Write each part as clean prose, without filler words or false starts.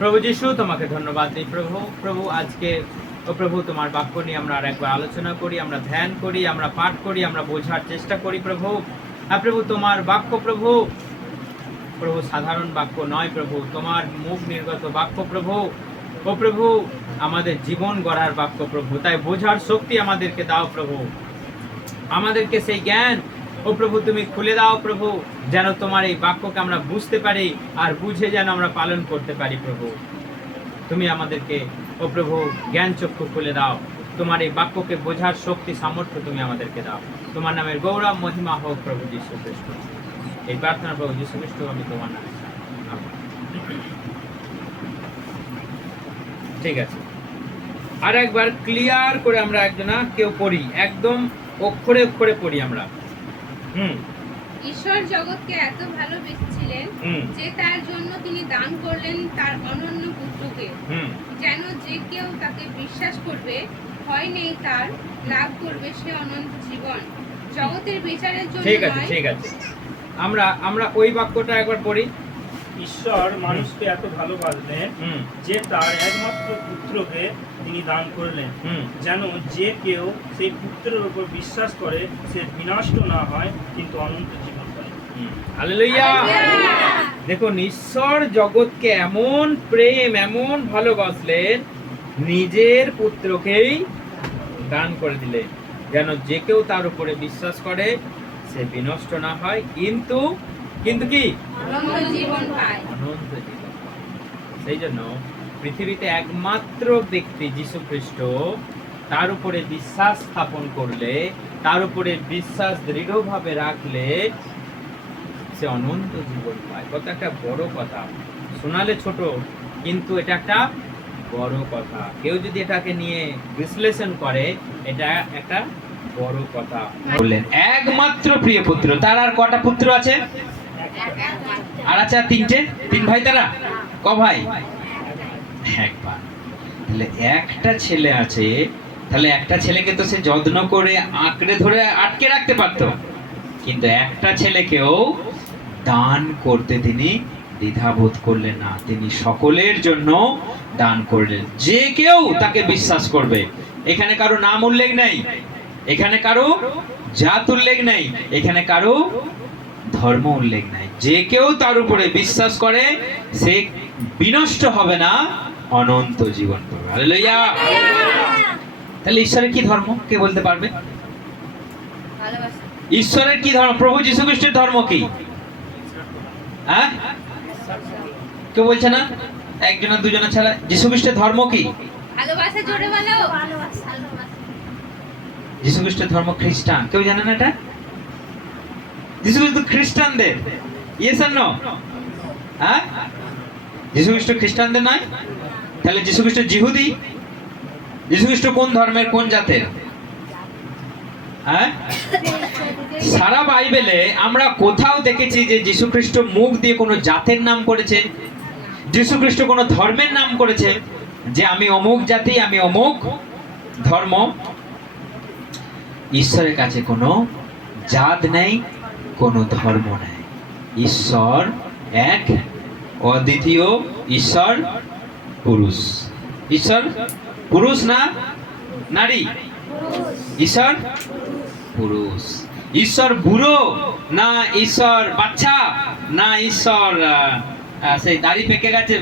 প্রভু যিশু, তোমাকে ধন্যবাদ দিই প্রভু। প্রভু আজকে ও প্রভু তোমার বাক্য নিয়ে আমরা আরেকবার আলোচনা করি, আমরা ধ্যান করি, আমরা পাঠ করি, আমরা বোঝার চেষ্টা করি প্রভু। আর প্রভু তোমার বাক্য প্রভু প্রভু সাধারণ বাক্য নয় প্রভু, তোমার মুখ নির্গত বাক্য প্রভু। ও প্রভু আমাদের জীবন গড়ার বাক্য প্রভু, তাই বোঝার শক্তি আমাদেরকে দাও প্রভু, আমাদেরকে সেই জ্ঞান ও প্রভু তুমি খুলে দাও প্রভু, যেন তোমার এই বাক্যকে আমরা বুঝতে পারি আর বুঝে যেন আমরা পালন করতে পারি প্রভু। তুমি আমাদেরকে ও প্রভু জ্ঞান চক্ষু খুলে দাও, তোমার এই বাক্যকে বোঝার শক্তি সামর্থ্য তুমি আমাদেরকে দাও। তোমার নামের গৌরব মহিমা হোক প্রভু যীশু খ্রিস্ট। এই প্রার্থনা প্রভু যীশু খ্রিস্ট আমি তোমার নামে। ঠিক আছে, আর একবার ক্লিয়ার করে আমরা একজনা কেউ পড়ি, একদম অক্ষরে অক্ষরে পড়ি আমরা। ঈশ্বর জগৎকে এত ভালোবেসেছিলেন যে তার জন্য তিনি দান করলেন তার অনন্য পুত্রকে, যেন যে কেউ তাকে বিশ্বাস করবে ভয় নেই তার, লাভ করবে সে অনন্ত জীবন। জগতের বিচারের জন্য। ঠিক আছে, ঠিক আছে, আমরা ওই বাক্যটা একবার পড়ি। ঈশ্বর মানুষকে এত ভালোবাসলেন যে তার একমাত্র পুত্রকে তিনি দান করলেন, যেন যে কেউ সেই পুত্রের উপর বিশ্বাস করে সে বিনষ্ট না হয় কিন্তু অনন্ত জীবন পায়। হালেলুয়া। দেখুন, ঈশ্বর জগৎকে এমন প্রেম, এমন ভালোবাসলেন, নিজের পুত্রকেই দান করে দিলেন, যেন যে কেউ তার উপরে বিশ্বাস করে সে বিনষ্ট না হয় কিন্তু কি অনন্ত জীবন পায়। অনন্ত জীবন। সেই জন্য পৃথিবীতে একমাত্র ব্যক্তি যীশু খ্রিস্ট, তার উপরে বিশ্বাস স্থাপন করলে, তার উপরে বিশ্বাস দৃঢ়ভাবে রাখলে সে অনন্ত জীবন পায়। কত একটা বড় কথা, শোনালে ছোট কিন্তু এটা একটা বড় কথা। কেউ যদি এটাকে নিয়ে বিশ্লেষণ করে এটা একটা বড় কথা। বললেন একমাত্র প্রিয় পুত্র, তার আর কটা পুত্র আছে? আর আছে তিনটে, তিন ভাই। তারা ক ভাই? একবার। তাহলে একটা ছেলে আছে, তাহলে একটা ছেলেকে তো সে যত্ন করে আঁকড়ে ধরে আটকে রাখতে পারতো, কিন্তু একটা ছেলেকেও দান করতে তিনি দ্বিধাবোধ করলেন না, তিনি সকলের জন্য দান করলেন। যে কেউ তাকে বিশ্বাস করবে, এখানে কারো নাম উল্লেখ নেই, এখানে কারো জাত উল্লেখ নেই, এখানে কারো ধর্ম উল্লেখ নাই, যে কেউ তার উপরে বিশ্বাস করে সে বিনষ্ট হবে না, অনন্ত জীবন পাবে। হালেলুয়া। তাহলে ঈশ্বরের কি ধর্ম কে বলতে পারবে? ঈশ্বরের কি ধর্ম? প্রভু যীশু খ্রিস্টের ধর্ম কি? হ্যাঁ, কেউ বলছে না? একজনা দুজনা ছাড়া যীশু খ্রিস্টের ধর্ম কি? ভালোবাসা। জোরে বলো। যীশু খ্রিস্টের ধর্ম খ্রিস্টান। কেউ জানে না এটা? যীশু খ্রিস্ট খ্রিস্টানদের, ইয়েস আর নো? হ্যাঁ, যীশু খ্রিস্ট খ্রিস্টানদের নয়। তাহলে যীশু খ্রিস্ট জিহুদি? যীশু খ্রিস্ট কোন ধর্মের, কোন জাতের? হ্যাঁ, সারা বাইবেলে আমরা কোথাও দেখেছি যে যীশু খ্রিস্ট মুখ দিয়ে কোনো জাতের নাম করেছে? যীশু খ্রিস্ট কোনো ধর্মের নাম করেছে যে আমি অমুক জাতি, আমি অমুক ধর্ম? ঈশ্বরের কাছে কোনো জাত নেই, কোনো ধর্ম নেই। ঈশ্বর এক, অদ্বিতীয় ঈশ্বর, পুরুষ। ঈশ্বর পুরুষ না নারী? ঈশ্বর পুরুষ। ঈশ্বর বুড়ো না ঈশ্বর বাচ্চা, না ঈশ্বর সেই দাড়ি পেকে গেছে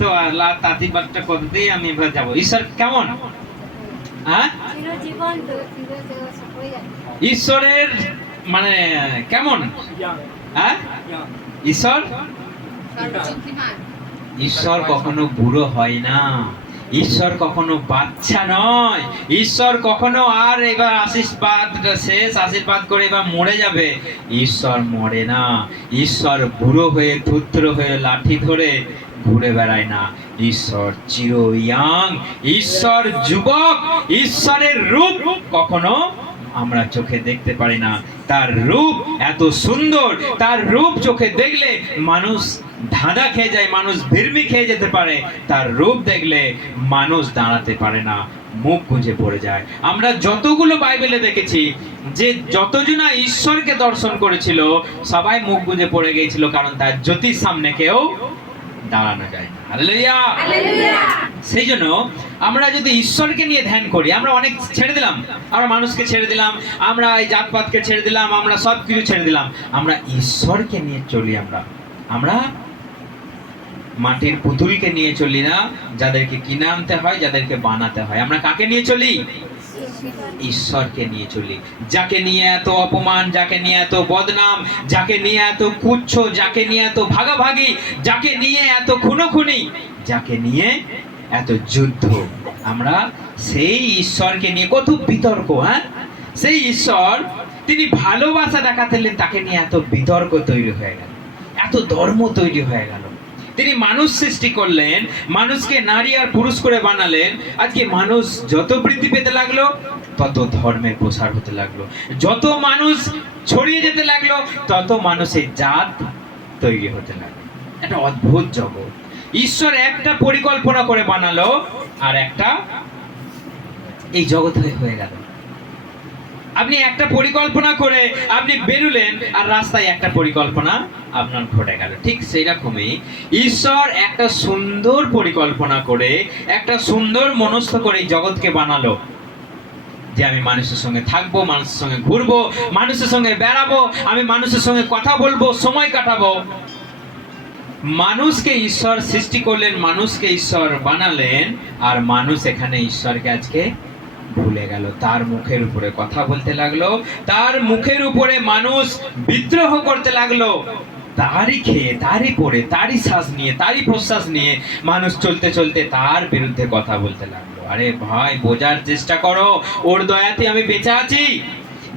তো তাঁতি বাচ্চা করতে আমি যাবো? ঈশ্বর কেমন? হ্যাঁ, ঈশ্বরের মানে কেমন? হ্যাঁ, ঈশ্বর কখনো বুড়ো হয় না, ঈশ্বর কখনো বাচ্চা নয়, ঈশ্বর কখনো আর এবার আশীর্বাদ শেষ, আশীর্বাদ করে এবার মরে যাবে। ঈশ্বর মরে না, ঈশ্বর বুড়ো হয়ে থুত্র হয়ে লাঠি ধরে ঘুরে বেড়ায় না। ঈশ্বর চির ইয়াং, ঈশ্বর যুবক। ঈশ্বরের রূপ কখনো আমরা চোখে দেখতে পারি না, তার রূপ এত সুন্দর, তার রূপ চোখে দেখলে মানুষ ধাঁধা খেয়ে যায়, মানুষ ভিড়মি খেয়ে যেতে পারে, তার রূপ দেখলে মানুষ দাঁড়াতে পারে না, মুখ গুঁজে পড়ে যায়। আমরা যতগুলো বাইবেলে দেখেছি যে যতজনা ঈশ্বরকে দর্শন করেছিল সবাই মুখ গুঁজে পড়ে গিয়েছিল, কারণ তার জ্যোতির সামনে কেউ দাঁড়ানো যায় না। হালেলুয়া। হালেলুয়া। সেই জন্য আমরা যদি ঈশ্বরকে নিয়ে ধ্যান করি, আমরা অনেক ছেড়ে দিলাম, আমরা মানুষকে ছেড়ে দিলাম, আমরা এই জাতপাতকে ছেড়ে দিলাম, আমরা সব কিছু ছেড়ে দিলাম, আমরা ঈশ্বরকে নিয়ে চলি। আমরা মাটির পুতুলকে নিয়ে চলি না, যাদেরকে কিনে আনতে হয়, যাদেরকে বানাতে হয়। আমরা কাকে নিয়ে চলি? ঈশ্বরকে নিয়ে চলি। যাকে নিয়ে এত অপমান, যাকে নিয়ে এত বদনাম, যাকে নিয়ে এত কুচ্ছ, যাকে নিয়ে এত ভাগাভাগি, যাকে নিয়ে এত খুনোখুনি, যাকে নিয়ে এত যুদ্ধ, আমরা সেই ঈশ্বরকে নিয়ে কত বিতর্ক। হ্যাঁ, সেই ঈশ্বর তিনি ভালোবাসা দেখাতেলেন, তাকে নিয়ে এত বিতর্ক তৈরি হয়ে গেল, এত ধর্ম তৈরি হয়ে গেল। তিনি মানুষ সৃষ্টি করলেন, মানুষকে নারী আর পুরুষ করে বানালেন। আজকে মানুষ যত বৃদ্ধি পেতে লাগলো, তত ধর্মের প্রসার হতে লাগলো। যত মানুষ ছড়িয়ে যেতে লাগলো, তত মানুষের জাত তৈরি হতে লাগলো। একটা অদ্ভুত জগৎ। ঈশ্বর একটা পরিকল্পনা করে বানালো, আর একটা এই জগৎ হয়ে গেল। আপনি একটা পরিকল্পনা করে আপনি বেরুলেন, আর রাস্তায় একটা পরিকল্পনা আপনার ঘটে গেল। ঠিক সেই রকমই ঈশ্বর একটা সুন্দর পরিকল্পনা করে, একটা সুন্দর মনস্থ করে এই জগৎকে বানালো, যে আমি মানুষের সঙ্গে থাকবো, মানুষের সঙ্গে ঘুরবো, মানুষের সঙ্গে বেড়াবো, আমি মানুষের সঙ্গে কথা বলবো, সময় কাটাবো। মানুষকে ঈশ্বর সৃষ্টি করলেন, মানুষকে ঈশ্বর বানালেন, আর মানুষ এখানে ঈশ্বরকে আজকে ভুলে গেল। তার মুখের উপরে কথা বলতে লাগলো, তার মুখের উপরে মানুষ বিদ্রোহ করতে লাগলো। তারই খেয়ে, তারই পরে, তারই শ্বাস নিয়ে, তারই প্রশ্বাস নিয়ে মানুষ চলতে চলতে তার বিরুদ্ধে কথা বলতে লাগলো। আরে ভাই, বোঝার চেষ্টা করো, ওর দয়াতে আমি বেঁচে আছি।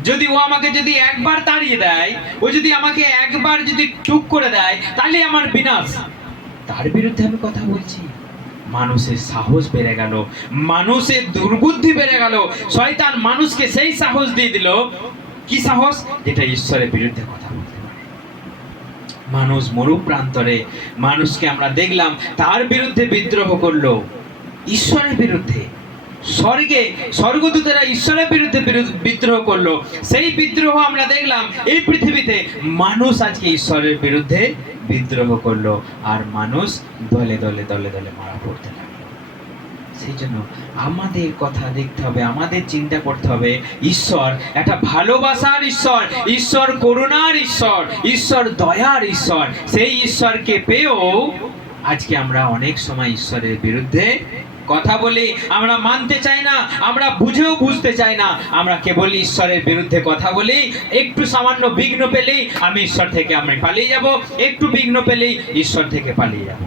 যদি ও আমাকে যদি একবার তাড়িয়ে দেয়, ও যদি আমাকে একবার যদি টুক করে দেয়, তাহলে আমার বিনাশ। তার বিরুদ্ধে আমি কথা বলছি। মানুষের সাহস বেড়ে গেল, মানুষের দুর্বুদ্ধি বেড়ে গেল। শয়তান মানুষকে সেই সাহস দিয়ে দিল, কি সাহস? যেটা ঈশ্বরের বিরুদ্ধে কথা বলতে পারে। মানুষ মরুপ্রান্তরে, মানুষকে আমরা দেখলাম তার বিরুদ্ধে বিদ্রোহ করলো, ঈশ্বরের বিরুদ্ধে। স্বর্গে স্বর্গদূতেরা ঈশ্বরের বিরুদ্ধে বিদ্রোহ করলো। সেই বিদ্রোহ আমরা দেখলাম এই পৃথিবীতে। মানুষ আজকে ঈশ্বরের বিরুদ্ধে বিদ্রোহ করলো, আর মানুষ দলে দলে দলে দলে মারা পড়তে লাগলো। সেই জন্য আমাদের কথা দেখতে হবে, আমাদের চিন্তা করতে হবে। ঈশ্বর একটা ভালোবাসার ঈশ্বর, ঈশ্বর করুণার ঈশ্বর, ঈশ্বর দয়ার ঈশ্বর। সেই ঈশ্বরকে পেয়েও আজকে আমরা অনেক সময় ঈশ্বরের বিরুদ্ধে কথা বলি, আমরা মানতে চাই না, আমরা বুঝেও বুঝতে চাই না, আমরা কেবল ঈশ্বরের বিরুদ্ধে কথা বলি। একটু সামান্য বিঘ্ন পেলেই আমি ঈশ্বর থেকে আমি পালিয়ে যাব, একটু বিঘ্ন পেলেই ঈশ্বর থেকে পালিয়ে যাব।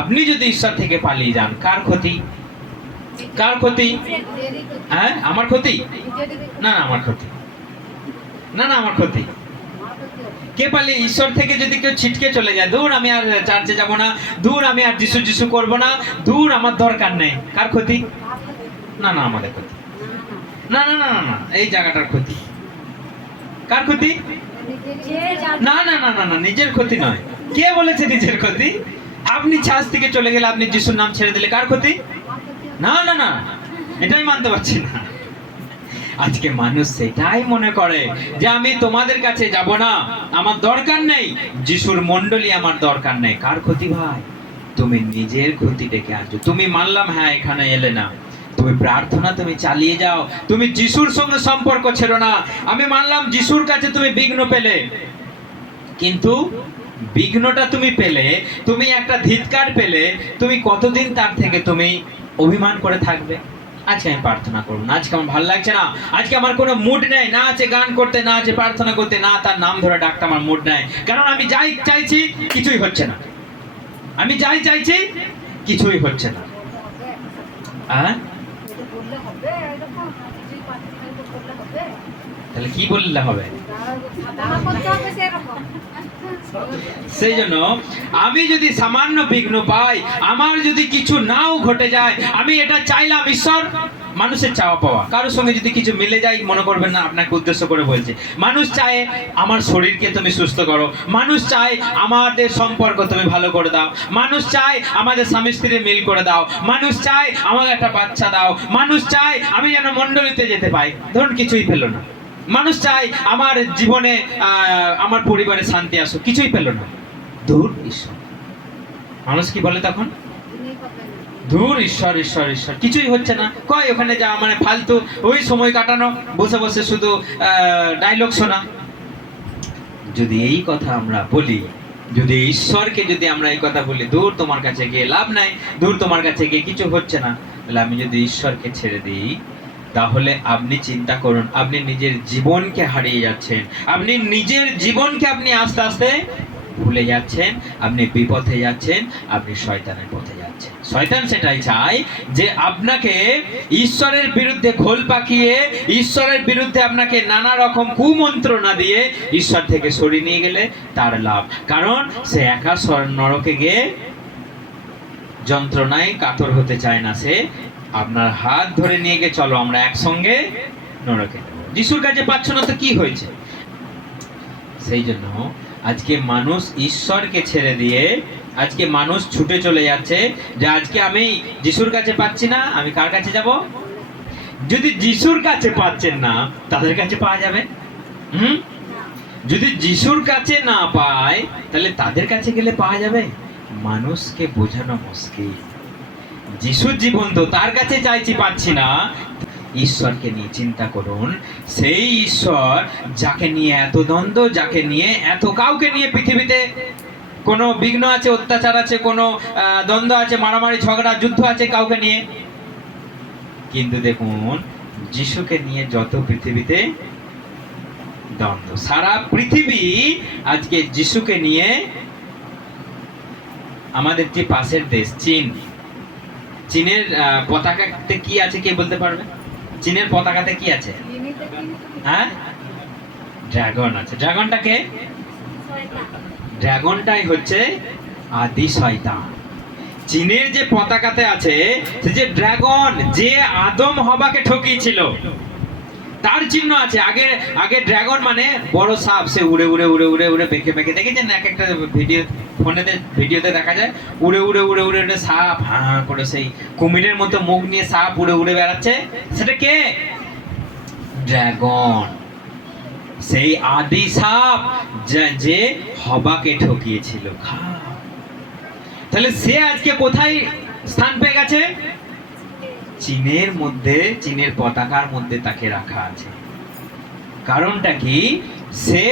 আপনি যদি ঈশ্বর থেকে পালিয়ে যান, কার ক্ষতি? কার ক্ষতি? হ্যাঁ, আমার ক্ষতি? না না, আমার ক্ষতি না, না আমার ক্ষতি। কে পালিয়ে ঈশ্বর থেকে যদি কেউ ছিটকে চলে যায়, দূর আমি আর চার্চে যাব না, দূর আমি আর যিশু যিশু করব না, দূর আমার দরকার নেই, কার ক্ষতি? না না, আমাদের ক্ষতি। না না না না না, এই জায়গাটার ক্ষতি। কার ক্ষতি? না না না না না, নিজের ক্ষতি নয়। কে বলেছে নিজের ক্ষতি? আপনি চার্চ থেকে চলে গেলে, আপনি যিশুর নাম ছেড়ে দিলে, কার ক্ষতি? না না না, এটাই মানতে পারছি না। আজকে মানুষ সেটাই মনে করে যে আমি তোমাদের কাছে যাব না, আমার দরকার নেই, যিশুর মণ্ডলী আমার দরকার নেই। কার ক্ষতি ভাই? তুমি নিজের ক্ষতি ডেকে আনছো। তুমি মানলাম, হ্যাঁ এখানে এলে না, তুমি প্রার্থনা তুমি চালিয়ে যাও, তুমি যিশুর সঙ্গে সম্পর্ক ছেড়ো না। আমি মানলাম যিশুর কাছে তুমি বিঘ্ন পেলে, কিন্তু বিঘ্নটা তুমি পেলে, তুমি একটা ধিৎকার পেলে, তুমি কতদিন তার থেকে তুমি অভিমান করে থাকবে? আজকে আমি প্রার্থনা করবো না, আজকে আমার ভালো লাগছে না, আজকে আমার কোনো মুড নেই, না আছে গান করতে, না আছে প্রার্থনা করতে, না তার নাম ধরে ডাকতে আমার মুড নেই। কারণ আমি যাই চাইছি কিছুই হচ্ছে না, আমি যাই চাইছি কিছুই হচ্ছে না। তাহলে কি বললে হবে? সেই জন্য আমি যদি সামান্য বিঘ্ন পাই, আমার যদি কিছু নাও ঘটে যায়, আমি এটা চাইলাম ঈশ্বর, মানুষের চাওয়া পাওয়া, কারোর সঙ্গে যদি কিছু মিলে যায়, মনে করবেন না আপনাকে উদ্দেশ্য করে বলছে। মানুষ চায় আমার শরীরকে তুমি সুস্থ করো, মানুষ চায় আমাদের সম্পর্ক তুমি ভালো করে দাও, মানুষ চায় আমাদের স্বামী স্ত্রীর মিল করে দাও, মানুষ চায় আমাকে একটা বাচ্চা দাও, মানুষ চায় আমি যেন মণ্ডলীতে যেতে পাই। ধরুন কিছুই পেল না। মানুষ চায় আমার জীবনে আমার পরিবারে শান্তি আসুক, কিছুই পেল না। দূর ঈশ্বর, মানুষ কি বলে তখন? ধুর, ঈশ্বর ঈশ্বর ঈশ্বর, কিছুই হচ্ছে না, কয় ওখানে যাওয়া মানে ফালতু, ওই সময় কাটানো, বসে বসে শুধু ডায়লগ শোনা। যদি এই কথা আমরা বলি, যদি ঈশ্বরকে যদি আমরা এই কথা বলি, দূর তোমার কাছে গিয়ে লাভ নাই, দূর তোমার কাছে গিয়ে কিছু হচ্ছে না, তাহলে আমি যদি ঈশ্বরকে ছেড়ে দিই, তাহলে আপনি চিন্তা করুন, আপনি নিজের জীবনকে হারিয়ে যাচ্ছেন, আপনি নিজের জীবনকে আপনি আস্তে আস্তে ভুলে যাচ্ছেন, আপনি বিপথে যাচ্ছেন, আপনি শয়তানের পথে যাচ্ছেন। শয়তান সেটাই চায় যে আপনাকে ঈশ্বরের বিরুদ্ধে ঘোল পাকিয়ে, ঈশ্বরের বিরুদ্ধে আপনাকে নানা রকম কুমন্ত্রণা দিয়ে ঈশ্বর থেকে সরিয়ে নিয়ে গেলে তার লাভ। কারণ সে একা নরকে গিয়ে যন্ত্রণায় কাতর হতে চায় না, সে আপনার হাত ধরে নিয়ে গিয়ে চলো আমরা একসঙ্গে নরকে যাব। যিশুর কাছে পাচ্ছ না তো কি হয়েছে? সেই জন্য আজকে মানুষ ঈশ্বরকে ছেড়ে দিয়ে আজকে মানুষ ছুটে চলে যাচ্ছে যে আজকে আমি যিশুর কাছে পাচ্ছি না, আমি কার কাছে যাব? যদি যিশুর কাছে পাচ্ছেন না, তাদের কাছে পাওয়া যাবে? যদি যিশুর কাছে না পায়, তাহলে তাদের কাছে গেলে পাওয়া যাবে? মানুষকে বোঝানো মুশকিল। যিশুর জীবন তো তার কাছে চাইছি, পাচ্ছি না। ঈশ্বরকে নিয়ে চিন্তা করুন, সেই ঈশ্বর যাকে নিয়ে এত দ্বন্দ্ব, যাকে নিয়ে এত, কাউকে নিয়ে পৃথিবীতে কোনো বিঘ্ন আছে, অত্যাচার আছে, কোনো দ্বন্দ্ব আছে, মারামারি ঝগড়া যুদ্ধ আছে কাউকে নিয়ে, কিন্তু দেখুন যিশুকে নিয়ে যত পৃথিবীতে দ্বন্দ্ব, সারা পৃথিবী আজকে যিশুকে নিয়ে। আমাদের যে পাশের দেশ চীন, চীনের পতাকাতে কি আছে কে বলতে পারবে? চীনের পতাকাতে কি আছে? হ্যাঁ, ড্রাগন আছে। ড্রাগনটা কে? ড্রাগনটাই হচ্ছে আদি শয়তান। চীনের যে পতাকাতে আছে, সে যে ড্রাগন, যে আদম হওয়াকে ঠকিয়েছিল, তার চিহ্ন আছে। আগে আগে ড্রাগন মানে বড় সাপ, সে উড়ে উড়ে উড়ে উড়ে উড়ে বেঁকে বেঁকে, দেখেছেন এক একটা ভিডিও, ফোনেতে ভিডিওতে দেখা যায়, উড়ে উড়ে উড়ে উড়ে উড়ে সাপ হাঁ করে সেই কুমিরের মতো মুখ নিয়ে সাপ উড়ে উড়ে বেড়াচ্ছে। সেটা কে? ড্রাগন, সেই আদি সাপ যে হবাকে ঠকিয়েছিল। তাহলে সে আজকে কোথায় স্থান পেয়ে গেছে? চীনের মধ্যে, চীনের পতাকার মধ্যে তাকে রাখা আছে। কারণটা কি? সে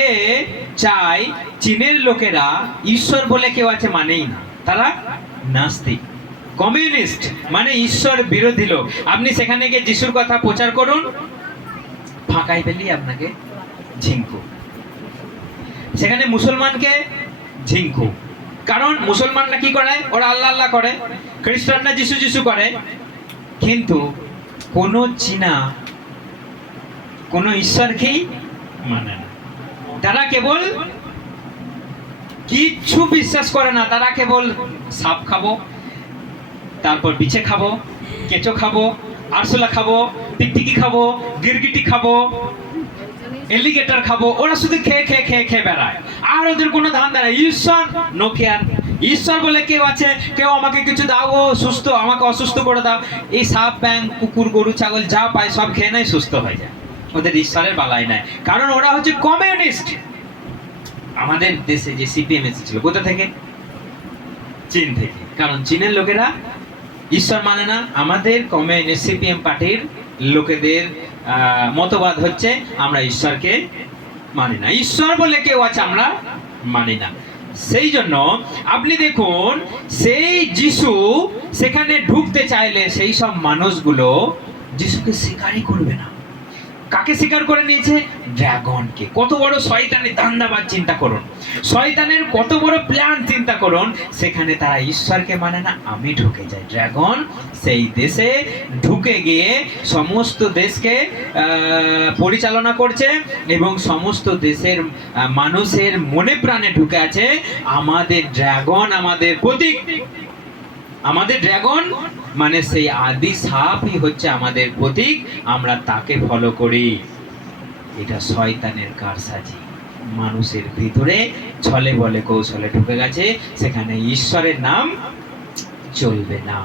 চায় চীনের লোকেরা ঈশ্বর বলে কেউ আছে মানেই না, তারা নাস্তিক, কমিউনিস্ট, মানে ঈশ্বর বিরোধী লোক। আপনি সেখানে গিয়ে যিশুর কথা প্রচার করুন, ফাঁকাই পেলি আপনাকে ঝিঙ্কু। সেখানে মুসলমানকে ঝিঙ্কু, কারণ মুসলমানরা কি করে? ওরা আল্লাহ আল্লাহ করে, খ্রিস্টানরা যিশু যিশু করে। কিন্তু কোন চীনা কোন ঈশ্বরকেই মানে না, তারা কেবল কিচ্ছু বিশ্বাস করে না, তারা কেবল সাপ খাবো, তারপর বিছে খাবো, কেঁচো খাবো, আরশোলা খাবো, টিকটিকি খাবো, গিরগিটি খাবো, এলিগেটর খাবো। ওরা শুধু খেয়ে খেয়ে খেয়ে খেয়ে বেড়ায়, আর ওদের কোনো ধান্দা নেই। ঈশ্বর নো কেয়ার। ঈশ্বর বলে কেউ আছে, কেউ আমাকে কিছু দাও, ও সুস্থ, আমাকে অসুস্থ করে দাও। এই সাপ, ব্যাং, কুকুর, গরু, ছাগল যা পায় সব খেয়ে নেয়, সুস্থ হয়ে যায়। ওদের ঈশ্বরের বালাই নাই, কারণ ওরা হচ্ছে কমিউনিস্ট। আমাদের দেশে যে সিপিএম এসেছিল কোথা থেকে? চীন থেকে। কারণ চীনের লোকেরা ঈশ্বর মানে না। আমাদের কমিউনিস্ট সিপিএম পার্টির লোকেদের মতবাদ হচ্ছে আমরা ঈশ্বরকে মানি না, ঈশ্বর বলে কেউ আছে আমরা মানি না। সেই জন্য আপনি দেখুন, সেই যিশু সেখানে ঢুকতে চাইলে সেই সব মানুষগুলো যিশুকে স্বীকারই করবে না। কাকে স্বীকার করে নিয়েছে? ড্রাগনকে। কত বড় শয়তানের ধান্দাবাজ চিন্তা করুন, শয়তানের কত বড় প্ল্যান চিন্তা করুন। সেখানে তারা ঈশ্বরকে মানে না, আমি ঢুকে যাই। ড্রাগন সেই দেশে ঢুকে গিয়ে সমস্ত দেশকে পরিচালনা করছে এবং সমস্ত দেশের মানুষের মনে প্রাণে ঢুকে আছে। আমাদের ড্রাগন আমাদের প্রতীক, আমাদের ড্রাগন মানে সেই আদি সাপই হচ্ছে আমাদের প্রতীক, আমরা তাকে ফলো করি। এটা শয়তানের কারসাজি, মানুষের ভিতরে ছলে বলে কৌশলে ঢুকে গেছে, সেখানে ঈশ্বরের নাম চলবে না।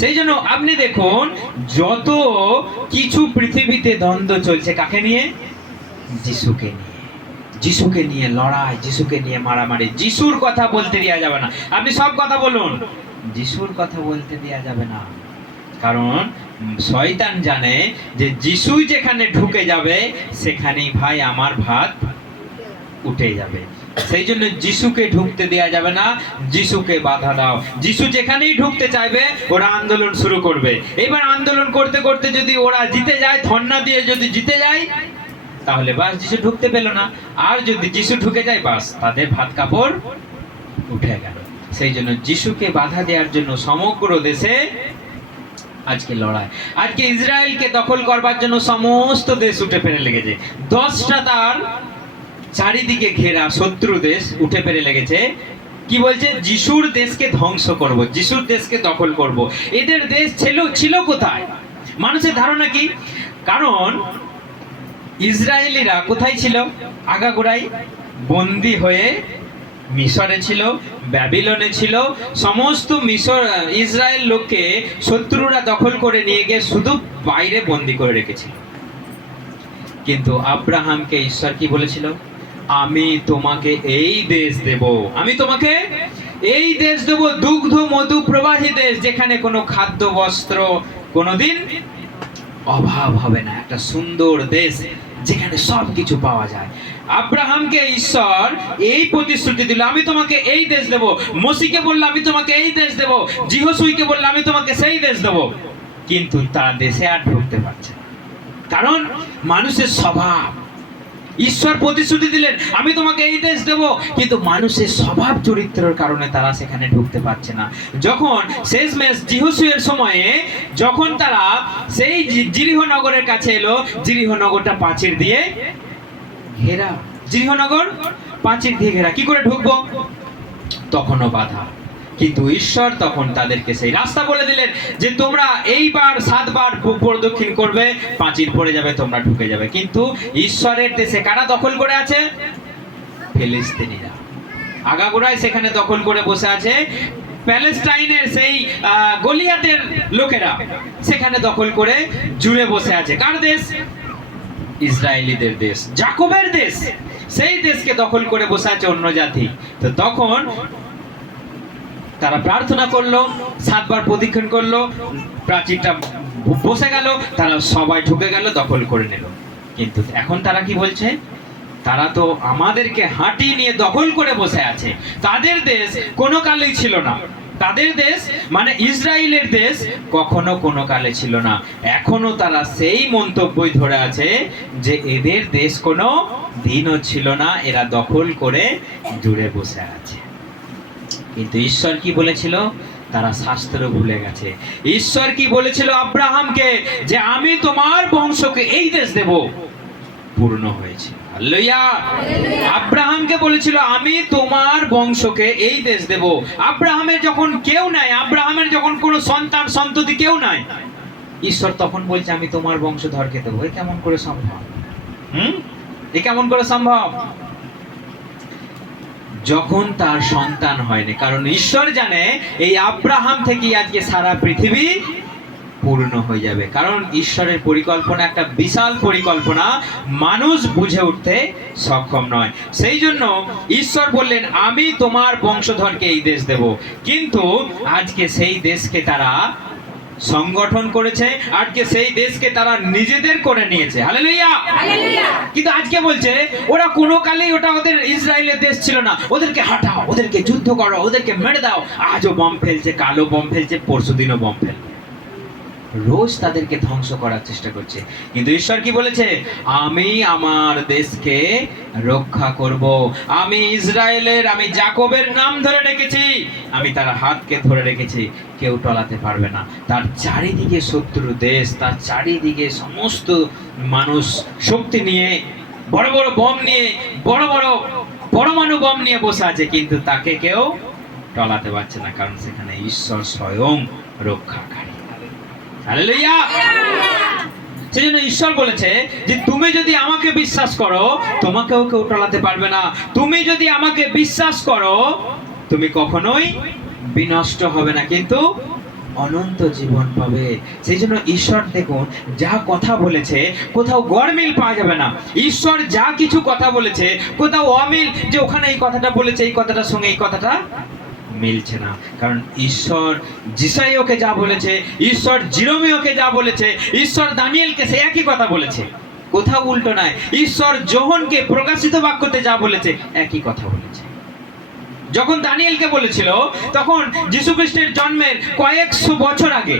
সেই জন্য আপনি দেখুন, যত কিছু পৃথিবীতে দ্বন্দ্ব চলছে কাকে নিয়ে? যিশুকে নিয়ে। যিশুকে নিয়ে লড়াই, যিশুকে নিয়ে মারামারি, যিশুর কথা বলতে দেওয়া যাবে না। আপনি সব কথা বলুন, যিশুর কথা বলতে দেওয়া যাবে না। কারণ শয়তান জানে যে যিশু যেখানে ঢুকে যাবে সেখানেই ভাই আমার ভাত উঠে যাবে। সেই জন্য যিশুকে ঢুকতে দেওয়া যাবে না, যিশুকে বাধা দাও। যিশু যেখানেই ঢুকতে চাইবে ওরা আন্দোলন শুরু করবে। এবার আন্দোলন করতে করতে যদি ওরা জিতে যায়, ধর্ণা দিয়ে যদি জিতে যায়, তাহলে বাস যিশু ঢুকতে পেল না। আর যদি যিশু ঢুকে যায়, বাস তাদের ভাত কাপড় উঠে গেল। সেই জন্য যিশুকে বাধা দেওয়ার জন্য সমগ্র দেশে আজকে লড়াই। আজকে ইসরায়েলকে দখল করবার জন্য সমস্ত দেশ উঠে পেরে লেগেছে। 10টা তার চারিদিকে ঘেরা শত্রু দেশ উঠে পেরে লেগেছে। কি বলছে? যিশুর দেশকে ধ্বংস করব, যিশুর দেশকে দখল করব। এদের দেশ ছিল কোথায়? মানুষের ধারণা কি? কারণ ইসরায়েলিরা কোথায় ছিল? আগাগোড়াই বন্দী হয়ে মিশরে ছিল, ব্যাবিলনে ছিল। সমস্ত ইসরায়েল লোককে শত্রুরা দখল করে নিয়ে গিয়ে শুধু বাইরে বন্দী করে রেখেছিল। কিন্তু আব্রাহামকে ঈশ্বর কি বলেছিল? আমি তোমাকে এই দেশ দেব, আমি তোমাকে এই দেশ দেব, দুগ্ধ মধু প্রবাহী দেশ, যেখানে কোনো খাদ্য বস্ত্র কোনোদিন অভাব হবে না। একটা সুন্দর দেশ যেখানে সবকিছু পাওয়া যায়। আব্রাহামকে ঈশ্বর এই প্রতিশ্রুতি দিল, আমি তোমাকে এই দেশ দেব। মসিকে বলল, আমি তোমাকে এই দেশ দেব। জিহোশুইকে বলল, আমি তোমাকে সেই দেশ দেব। কিন্তু তারা দেশে আর ঢুকতে পারছে না। কারণ মানুষের স্বভাব। ঈশ্বর প্রতিশ্রুতি দিলেন, আমি তোমাকে এই দেশ দেব, কিন্তু মানুষের স্বভাব চরিত্রের কারণে তারা সেখানে ঢুকতে পারছে না। যখন শেষমেশ জিহোশুয়ের সময়ে যখন তারা সেই জিরিহ নগরের কাছে এলো, জিরিহ নগরটা প্রাচীর দিয়ে ঘেরা। জিরিহ নগর প্রাচীর দিয়ে ঘেরা, কি করে ঢুকবো? তখনও বাধা। কিন্তু ঈশ্বর তখন তাদেরকে সেই রাস্তা বলে দিলেন যে তোমরা এইবার 7 বার প্রদক্ষিণ করবে, প্রাচীর পড়ে যাবে, তোমরা ঢুকে যাবে। কিন্তু ঈশ্বরের দেশে কারা দখল করে আছে? ফিলিস্তিনিরা আগাগোড়ায় সেখানে দখল করে বসে আছে। প্যালেস্টাইনের সেই গলিয়াতের লোকেরা সেখানে দখল করে জুড়ে বসে আছে। কার দেশ? ইসরায়েলিদের দেশ, যাকোবের দেশ। সেই দেশকে দখল করে বসে আছে অন্য জাতি। তো তখন তারা প্রার্থনা করলো, 7 বার প্রদক্ষিণ করলো, প্রাচীরটা বসে গেল, তারা সবাই ঢুকে গেল, দখল করে নিল। কিন্তু এখন তারা কি বলছে? তারা তো আমাদেরকে হাঁটি নিয়ে দখল করে বসে আছে। তাদের দেশ কোনো কালেই ছিল না। তাদের দেশ মানে ইসরায়েলের দেশ কখনো কোনো কালে ছিল না। এখনো তারা সেই মন্তব্যই ধরে আছে যে এদের দেশ কোনো দিনও ছিল না, এরা দখল করে জুড়ে বসে আছে। কিন্তু ঈশ্বর কি বলেছিল? তারা শাস্ত্র ভুলে গেছে। ঈশ্বর কি বলেছিল আব্রাহামকে? যে আমি তোমার বংশকে এই দেশ দেব, পূর্ণ হয়েছে। হালেলুয়া। আব্রাহামকে বলেছিল আমি তোমার বংশকে এই দেশ দেব। আব্রাহামের যখন কেউ নাই, আব্রাহামের যখন কোনো সন্তান সন্ততি কেউ নাই, ঈশ্বর তখন বলছে আমি তোমার বংশধরকে দেবো। এ কেমন করে সম্ভব? এ কেমন করে সম্ভব? যখন তার সন্তান হয়নি। কারণ ঈশ্বর জানে এই আব্রাহাম থেকে আজকে সারা পৃথিবী পূর্ণ হয়ে যাবে। কারণ ঈশ্বরের পরিকল্পনা একটা বিশাল পরিকল্পনা, মানুষ বুঝে উঠতে সক্ষম নয়। সেই জন্য ঈশ্বর বললেন আমি তোমার বংশধরকে এই দেশ দেব। কিন্তু আজকে সেই দেশকে তারা সংগঠন করেছে, আজকে সেই দেশকে তারা নিজেদের করে নিয়েছে। হালেলুয়া। কিন্তু আজকে বলছে ওরা কোনো কালেই ওটা ওদের ইসরায়েলের দেশ ছিল না, ওদেরকে হাঁটাও, ওদেরকে যুদ্ধ করো, ওদেরকে মেরে দাও। আজও বম ফেলছে, কালো বম ফেলছে, পরশুদিনও বম ফেলবে, রোজ তাদেরকে ধ্বংস করার চেষ্টা করছে। কিন্তু ঈশ্বর কি বলেছে? আমি আমার দেশকে রক্ষা করব। আমি ইসরায়েলের, আমি যাকোবের নাম ধরে রেখেছি, আমি তার হাতকে ধরে রেখেছি, কেউ টলাতে পারবে না। তার চারিদিকে শত্রু দেশ, তার চারিদিকে সমস্ত মানুষ শক্তি নিয়ে, বড় বড় বম নিয়ে, বড় বড় পরমাণু বম নিয়ে বসে আছে, কিন্তু তাকে কেউ টলাতে পারছে না। কারণ সেখানে ঈশ্বর স্বয়ং রক্ষাকারী। হালেলুয়া। সেজন্য ঈশ্বর বলেছে যে তুমি যদি আমাকে বিশ্বাস করো, তোমাকেও কেউ টলাতে পারবে না। তুমি যদি আমাকে বিশ্বাস করো, তুমি কখনোই বিনষ্ট হবে না, কিন্তু অনন্ত জীবন পাবে। সেই জন্য ঈশ্বর দেখুন যা কথা বলেছে কোথাও গড়মিল পাওয়া যাবে না। ঈশ্বর যা কিছু কথা বলেছে কোথাও অমিল, যে ওখানে এই কথাটা বলেছে এই কথাটার সঙ্গে এই কথাটা মিলছে না। কারণ ঈশ্বর জিসাইওকে যা বলেছে, ঈশ্বর জিরোমিওকে যা বলেছে, ঈশ্বর দানিয়েলকে সে একই কথা বলেছে, কোথাও উল্টো নয়। ঈশ্বর যোহনকে প্রকাশিত বাক্যতে যা বলেছে একই কথা বলেছে। যখন দানিয়েলকে বলেছিল তখন যীশু খ্রিস্টের জন্মের কয়েকশো বছর আগে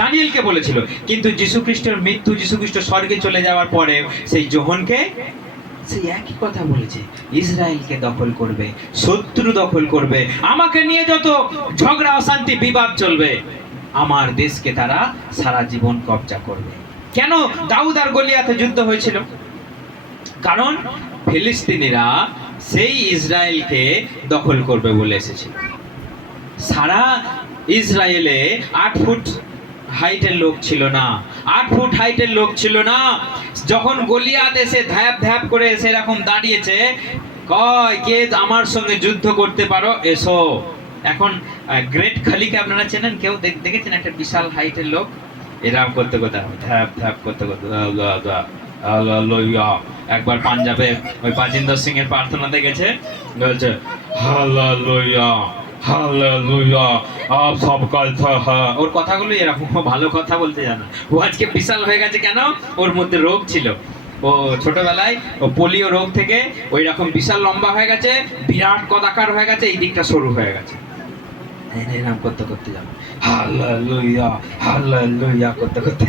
দানিয়েলকে বলেছিল, কিন্তু যীশু খ্রিস্টের মৃত্যু, যীশু খ্রিস্ট স্বর্গে চলে যাওয়ার পরে সেই যোহনকে সেই একই কথা বলেছে, ইসরায়েলকে দখল করবে, শত্রু দখল করবে, আমাকে নিয়ে যত ঝগড়া অশান্তি বিবাদ চলবে, আমার দেশকে তারা সারা জীবন কবজা করবে। কেন দাউদ আর গলিয়াতে যুদ্ধ হয়েছিল? কারণ ফিলিস্তিনিরা সেই ইসরায়েলকে দখল করবে বলে এসেছিল। সারা ইসরায়েলে 8 ফুট হাইটের লোক ছিল না, 8 ফুট হাইটের লোক ছিল না। যখন গলিয়াত এসে ধ্যাপ ধ্যাপ করে এসে এরকম দাঁড়িয়েছে, কয় কে আমার সঙ্গে যুদ্ধ করতে পারো এসো। এখন গ্রেট খালিকে আপনারা চেনেন? কেউ দেখেছেন? একটা বিশাল হাইটের লোক এরকম করতে করতে ধ্যাপ ধ্যাপ করতে করতে একবার পাঞ্জাবে ওই বাজিন্দর সিং এর প্রার্থনাতে গেছে, বলছে হালেলুয়া হালেলুয়া আপ সব কথা। ওর কথাগুলো এরকম, ভালো কথা বলতে জানা। ও আজকে বিশাল হয়ে গেছে কেন? ওর মধ্যে রোগ ছিল, ও ছোটবেলায় ও পোলিও রোগ থেকে ওই রকম বিশাল লম্বা হয়ে গেছে, বিরাট কদাকার হয়ে গেছে, এই দিকটা সরু হয়ে গেছে। এরকম করতে করতে যাবো হালেলুয়া হালেলুয়া করতে করতে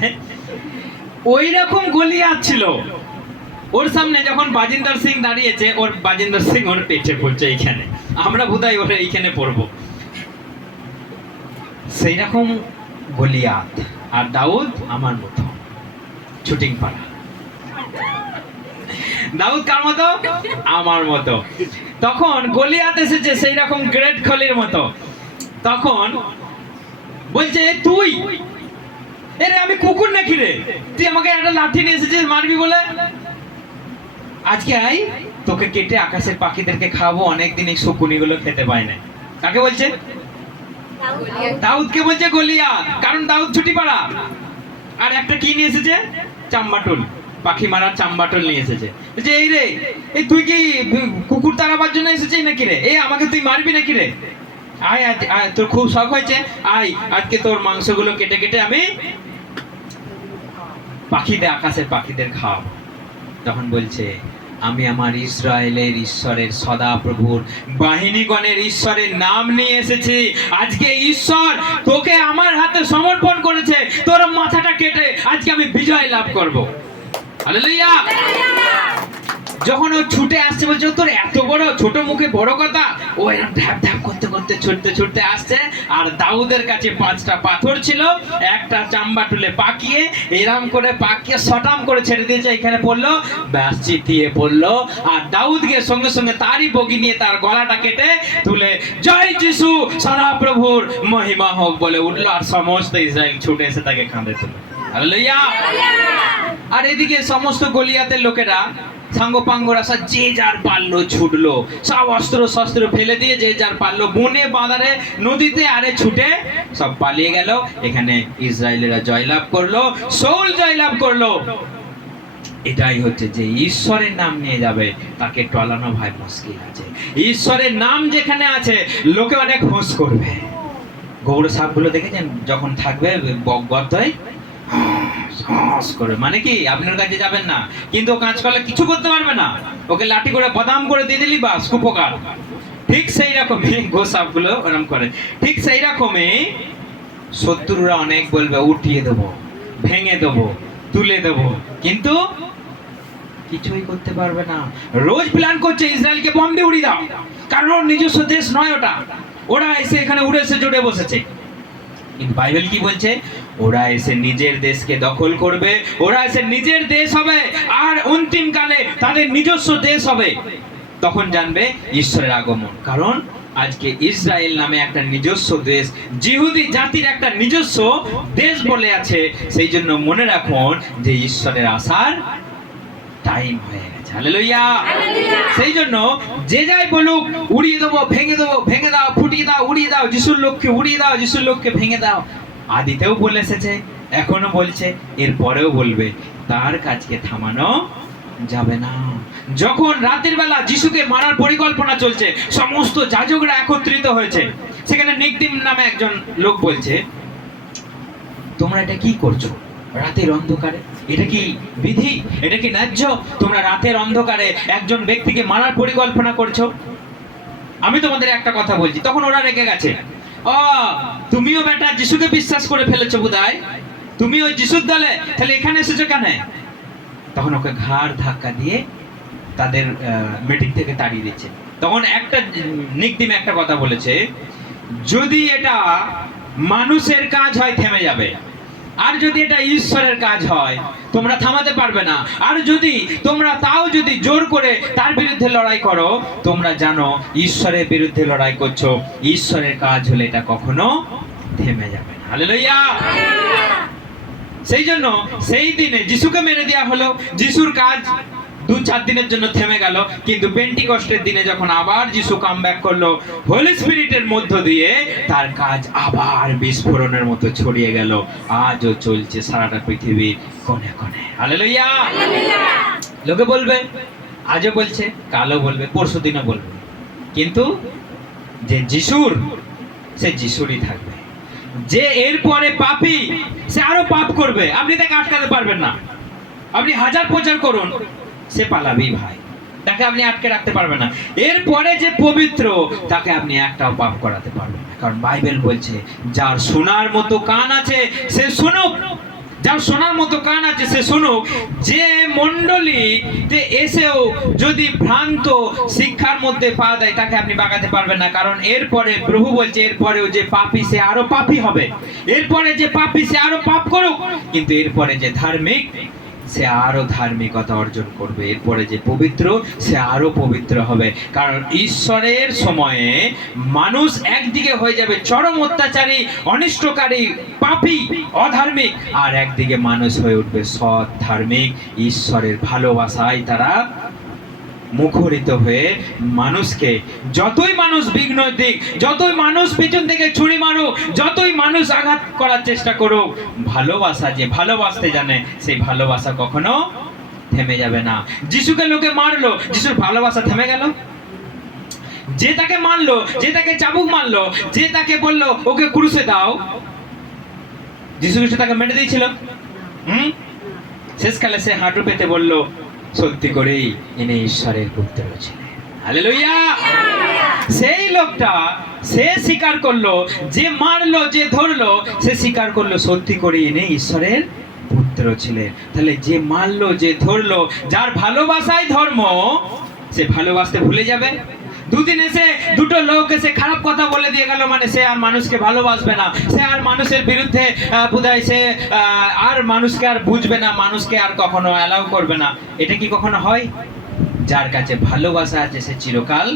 ওই রকম গলিয়াত ছিল ওর সামনে। যখন বাজিন্দর সিং দাঁড়িয়েছে, ওর বাজিন্দর সিং ওর পেটে পড়ছে এইখানে, আমরা বোধহয় ওরা এইখানে পড়বো। সেই রকম গলিয়াত। আর দাউদ আমার মতো শুটিং পাড়া। দাউদ কার মতো? আমার মতো। তখন গলিয়াত এসেছে সেই রকম গ্রেট খলির মতো। তখন বলছে তুই, এরে আমি কুকুর নাকি রে, তুই আমাকে একটা লাঠি নিয়ে এসেছিস মারবি বলে? আজকে আই তোকে কেটে আকাশের পাখিদেরকে খাওয়াবো, অনেকদিন এই শকুনিগুলো খেতে পায় না। কাকে বলছে? দাউদকে বলছে গলিয়াত। কারণ দাউদ ছুটি পাড়া। আর একটা কি নিয়ে এসেছে? চাম্বাটুল, পাখি মারার চাম্বাটুল নিয়ে এসেছে। বলছে এই রে, এই তুই কি কুকুর তাড়াবার জন্য এসেছিস নাকি রে? এই আমাকে তুই মারবি নাকি রে? আয় আয়, তোর খুব শখ হয়েছে, আয় আজকে তোর মাংসগুলো কেটে কেটে আমি পাখিদের, আকাশের পাখিদের খাওয়াবো। তখন বলছে আমি আমার ইসরায়েলের ঈশ্বরের সদাপ্রভুর বাহিনীগণের ঈশ্বরের নাম নিয়ে এসেছি। আজকে ঈশ্বর তোকে আমার হাতে সমর্পণ করেছে, তোর মাথাটা কেটে আজকে আমি বিজয় লাভ করব। হালেলুয়া। যখন ও ছুটে আসছে, বলছে তোর এত বড়, ছোট মুখে বড় কথা। ও এরকম ধ্যাপ ধ্যাপ করতে করতে ছুটতে ছুটতে আসছে। আর দাউদের কাছে 5টা পাথর ছিল, একটা চাম্বাটুলে পাকিয়ে এরম করে পাকিয়ে সটাম করে ছেড়ে দিয়েছে, এখানে পড়লো, ব্যাস চিতিয়ে পড়লো। আর দাউদ গিয়ে সঙ্গে সঙ্গে তারই বগি নিয়ে তার গলাটা কেটে তুলে জয় যিশু সদাপ্রভুর মহিমা হোক বলে উঠলো। আর সমস্ত ইসরায়েল ছুটে এসে তাকে কাঁধে তুললো। হালেলুয়া। আর এদিকে সমস্ত গলিয়াতের লোকেরা সাঙ্গপাঙ্গরা সব যে যার পারলো ছুটলো, সব অস্ত্র শস্ত্র ফেলে দিয়ে যে যার পারলো বনে বাজারে নদীতে আরে ছুটে সব পালিয়ে গেল। এখানে ইসরায়েলেরা জয়লাভ করলো, সৌল জয়লাভ করলো। এটাই হচ্ছে যে ঈশ্বরের নাম নিয়ে যাবে তাকে টলানো ভাই মুশকিল আছে। ঈশ্বরের নাম যেখানে আছে লোকে অনেক হোঁশ করবে। গৌড় সাপগুলো দেখেছেন যখন থাকবে গর্তয় করে, মানে কি আপনার কাছে যাবেন না, কিন্তু ও কাজ করলে কিছু করতে পারবে না, ওকে লাঠি করে বাদাম করে দিয়ে দিলি বাস কুপকার। ঠিক সেই রকমই গোসাপ গুলো ওরকম করে। ঠিক সেই রকমই শত্রুরা অনেক বলবে উঠিয়ে দেবো, ভেঙে দেবো, তুলে দেবো, কিন্তু কিছুই করতে পারবে না। রোজ প্ল্যান করছে ইসরায়েলকে বম দিয়ে উড়িয়ে দাও, কারণ ওর নিজস্ব দেশ নয় ওটা। ওরা এসে এখানে উড়ে এসে জুড়ে বসেছে। কিন্তু বাইবেল কি বলছে? ওরা এসে নিজের দেশকে দখল করবে, ওরা এসে নিজের দেশ হবে, আর অন্তিম কালে তাদের নিজস্ব দেশ হবে। তখন জানবে ঈশ্বরের আগমন। কারণ আজকে ইসরায়েল নামে একটা নিজস্ব দেশ, জিহুদি জাতির একটা নিজস্ব দেশ বলে আছে। সেই জন্য মনে রাখুন যে ঈশ্বরের আসার টাইম হয়ে গেছে। দিয়েছে। হালেলুয়া। সেই জন্য যে যাই বলুক, উড়িয়ে দেবো, ভেঙে দেবো, ভেঙে দাও, ফুটিয়ে দাও, উড়িয়ে দাও, যিশুর লোককে উড়িয়ে দাও, যিশুর লোককে ভেঙে দাও, আদিতেও বলে এসেছে, এখনো বলছে, এরপরেও বলবে, তার কাজকে থামানো যাবে না। যখন রাতের বেলা যিশুকে মারার পরিকল্পনা চলছে, সমস্ত যাজকরা একত্রিত হয়েছে, সেখানে নিকদিম নামে একজন লোক বলছে, তোমরা এটা কি করছো রাতের অন্ধকারে? এটা কি বিধি? এটা কি ন্যায্য? তোমরা রাতের অন্ধকারে একজন ব্যক্তিকে মারার পরিকল্পনা করছো? আমি তোমাদের একটা কথা বলছি। তখন ওরা রেগে গেছে, তুমিও বেটা যিশুকে বিশ্বাস করে ফেলেছো বোধহয়, তুমি ওই যিশুর দলে, তাহলে এখানে এসেছো কেন? তখন ওকে ঘাড় ধাক্কা দিয়ে তাদের মিটিং থেকে তাড়িয়ে দিচ্ছে। তখন একটা নিকদিম একটা কথা বলেছে, যদি এটা মানুষের কাজ হয় থেমে যাবে, আর যদি এটা ঈশ্বরের কাজ হয় তোমরা থামাতে পারবে না। আর যদি তোমরা তাও যদি জোর করে তার বিরুদ্ধে লড়াই করো, তোমরা জানো ঈশ্বরের বিরুদ্ধে লড়াই করছো, ঈশ্বরের কাজ হলে এটা কখনো থেমে যাবে না। হালেলুয়া। সেই জন্য সেই দিনে যিশুকে মেরে দেওয়া হলো, যিশুর কাজ 2-4 দিনের জন্য থেমে গেল, কিন্তু পেন্টিকস্টের দিনে যখন আবার যিশু কামব্যাক করলো হোলি স্পিরিটের মধ্য দিয়ে, তার কাজ আবার বিস্ফোরণের মতো ছড়িয়ে গেল, আজও চলছে সারাটা পৃথিবীর কোণে কোণে। হালেলুয়া। লোকে বলবে, আজও বলছে, কালও বলবে, পরশু দিনও বলবে, কিন্তু যে যিশুর, সে যিশুরই থাকবে। যে এরপরে পাপী, সে আরো পাপ করবে, আপনি তাকে আটকাতে পারবেন না। আপনি হাজার প্রচার করুন, সে পালাবেই ভাই, তাকে আপনি আটকে রাখতে পারবেন না। এরপরে যে পবিত্র, তাকে আপনি একটাও পাপ করাতে পারবেন না, কারণ বাইবেল বলছে, যার শোনার মতো কান আছে সে শুনুক, যার শোনার মতো কান আছে সে শুনুক। যে মণ্ডলীতে এসেও যদি ভ্রান্ত শিক্ষার মধ্যে পা দেয়, তাকে আপনি বাগাতে পারবেন না, কারণ এরপরে প্রভু বলছে, এরপরেও যে পাপী সে আরো পাপী হবে, এরপরে যে পাপী সে আরো পাপ করুক, কিন্তু এরপরে যে ধার্মিক সে আরো ধার্মিকতা অর্জন করবে, এরপরে যে পবিত্র সে আরো পবিত্র হবে। কারণ ঈশ্বরের সময়ে মানুষ একদিকে হয়ে যাবে চরম অত্যাচারী, অনিষ্টকারী, পাপী, অধার্মিক, আর একদিকে মানুষ হয়ে উঠবে সৎ, ধার্মিক, ঈশ্বরের ভালোবাসায় তারা মুখরিত হয়ে মানুষকে, যতই মানুষ বিঘ্ন দিক, যতই মানুষ পেছন থেকে ছুরি মারুক, যতই মানুষ আঘাত করার চেষ্টা করুক, ভালোবাসা যে ভালোবাসতে জানে, সেই ভালোবাসা কখনো থেমে যাবে না। যিশুকে লোকে মারলো, যিশুর ভালোবাসা থেমে গেল? যে তাকে মারলো, যে তাকে চাবুক মারলো, যে তাকে বললো ওকে ক্রুশে দাও, যিশু খ্রিস্ট তাকে মেরে দিয়েছিল? শেষকালে সে হাঁটু পেতে বলল, সত্যি করেই ইনি ঈশ্বরের পুত্র ছিলেন। হালেলুয়া। সেই লোকটা সে স্বীকার করলো, যে মারলো, যে ধরলো, সে স্বীকার করলো সত্যি করে ইনি ঈশ্বরের পুত্র ছিলেন। তাহলে যে মারলো, যে ধরলো, যার ভালোবাসাই ধর্ম, সে ভালোবাসতে ভুলে যাবে? দুদিন এসে দুটো লোক এসে খারাপ কথা বলে দিয়ে গেল, মানে সে আর মানুষকে ভালোবাসবে না, সে আর মানুষের বিরুদ্ধে বোধহয় সে আর মানুষকে আর বুঝবে না, মানুষকে আর কখনো অ্যালাউ করবে না। এটা কি কখনো হয়? যার কাছে ভালোবাসা আছে সে চিরকাল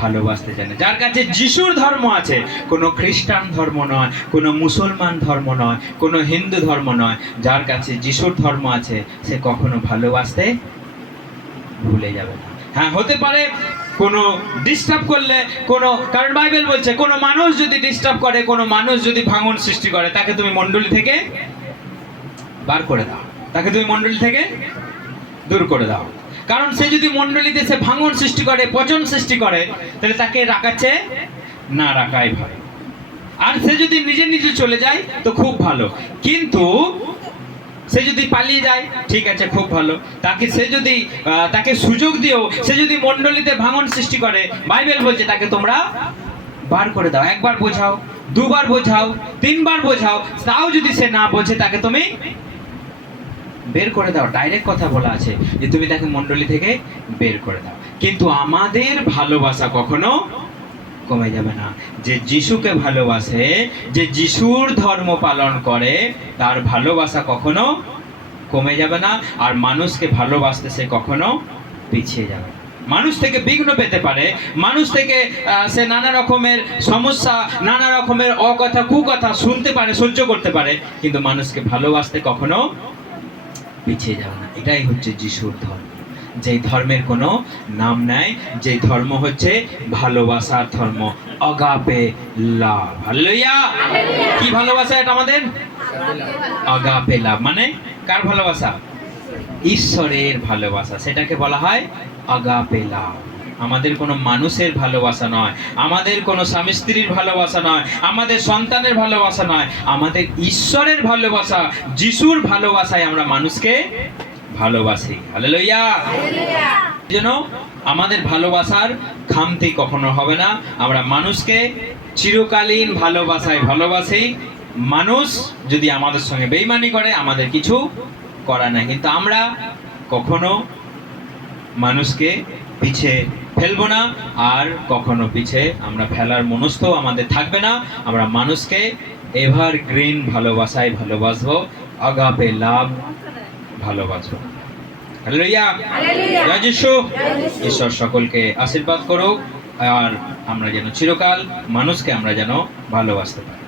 ভালোবাসতে জানে। যার কাছে যিশুর ধর্ম আছে, কোনো খ্রিস্টান ধর্ম নয়, কোনো মুসলমান ধর্ম নয়, কোনো হিন্দু ধর্ম নয়, যার কাছে যিশুর ধর্ম আছে সে কখনো ভালোবাসতে ভুলে যাবে না। হ্যাঁ, হতে পারে কোনো ডিস্টার্ব করলে, কোনো, কারণ বাইবেল বলছে কোনো মানুষ যদি ডিস্টার্ব করে, কোনো মানুষ যদি ভাঙন সৃষ্টি করে, তাকে তুমি মণ্ডলী থেকে বার করে দাও, তাকে তুমি মণ্ডলী থেকে দূর করে দাও। কারণ সে যদি মণ্ডলীতে সে ভাঙন সৃষ্টি করে, পচন সৃষ্টি করে, তাহলে তাকে রাখাচ্ছে না রাখাই ভালো। আর সে যদি নিজে নিজে চলে যায় তো খুব ভালো, কিন্তু সে যদি পালিয়ে যায় ঠিক আছে, খুব ভালো। তাকে সে যদি তাকে সুযোগ দিও, সে যদি মণ্ডলীতে ভাঙন সৃষ্টি করে, বাইবেল বলছে তাকে তোমরা বার করে দাও। একবার বোঝাও, দুবার বোঝাও, 3 বার বোঝাও, তাও যদি সে না বোঝে তাকে তুমি বের করে দাও। ডাইরেক্ট কথা বলা আছে যে তুমি তাকে মণ্ডলী থেকে বের করে দাও। কিন্তু আমাদের ভালোবাসা কখনো কমে যাবে না। যে যিশুকে ভালোবাসে, যে যিশুর ধর্ম পালন করে, তার ভালোবাসা কখনো কমে যাবে না। আর মানুষকে ভালোবাসতে সে কখনো পিছিয়ে যাবে না। মানুষ থেকে বিঘ্ন পেতে পারে, মানুষ থেকে সে নানা রকমের সমস্যা, নানা রকমের অকথা, কুকথা শুনতে পারে, সহ্য করতে পারে, কিন্তু মানুষকে ভালোবাসতে কখনো পিছিয়ে যাবে না। এটাই হচ্ছে যিশুর ধর্ম। যেই ধর্মের কোনো নাম নাই, যেই ধর্ম হচ্ছে ভালোবাসার ধর্ম, আগাপে লাভ। হালেলুয়া। কি ভালোবাসা এটা আমাদের? আগাপে লাভ। মানে কার ভালোবাসা? ঈশ্বরের ভালোবাসা, সেটাকে বলা হয় আগাপে লাভ। আমাদের কোনো মানুষের ভালোবাসা নয়, আমাদের কোনো স্বামী স্ত্রীর ভালোবাসা নয়, আমাদের সন্তানের ভালোবাসা নয়, আমাদের ঈশ্বরের ভালোবাসা, যিশুর ভালোবাসায় আমরা মানুষকে ভালোবাসি। হালেলুয়া। যেন আমাদের ভালোবাসার খামতি কখনো হবে না। আমরা মানুষকে চিরকালীন ভালোবাসায় ভালোবাসি। মানুষ যদি আমাদের সঙ্গে বেইমানি করে, আমাদের কিছু করা নাই, কিন্তু আমরা কখনো মানুষকে পিছে ফেলবো না, আর কখনো পিছে আমরা ফেলার মনস্থ আমাদের থাকবে না। আমরা মানুষকে এভারগ্রিন ভালোবাসায় ভালোবাসবো, আগাপে লাভ ভালোবাসবো। হালেলুয়া। জয় যিশু। ঈশ্বর সকলকে আশীর্বাদ করুক, আর আমরা যেন চিরকাল মানুষকে আমরা যেন ভালোবাসতে পারি।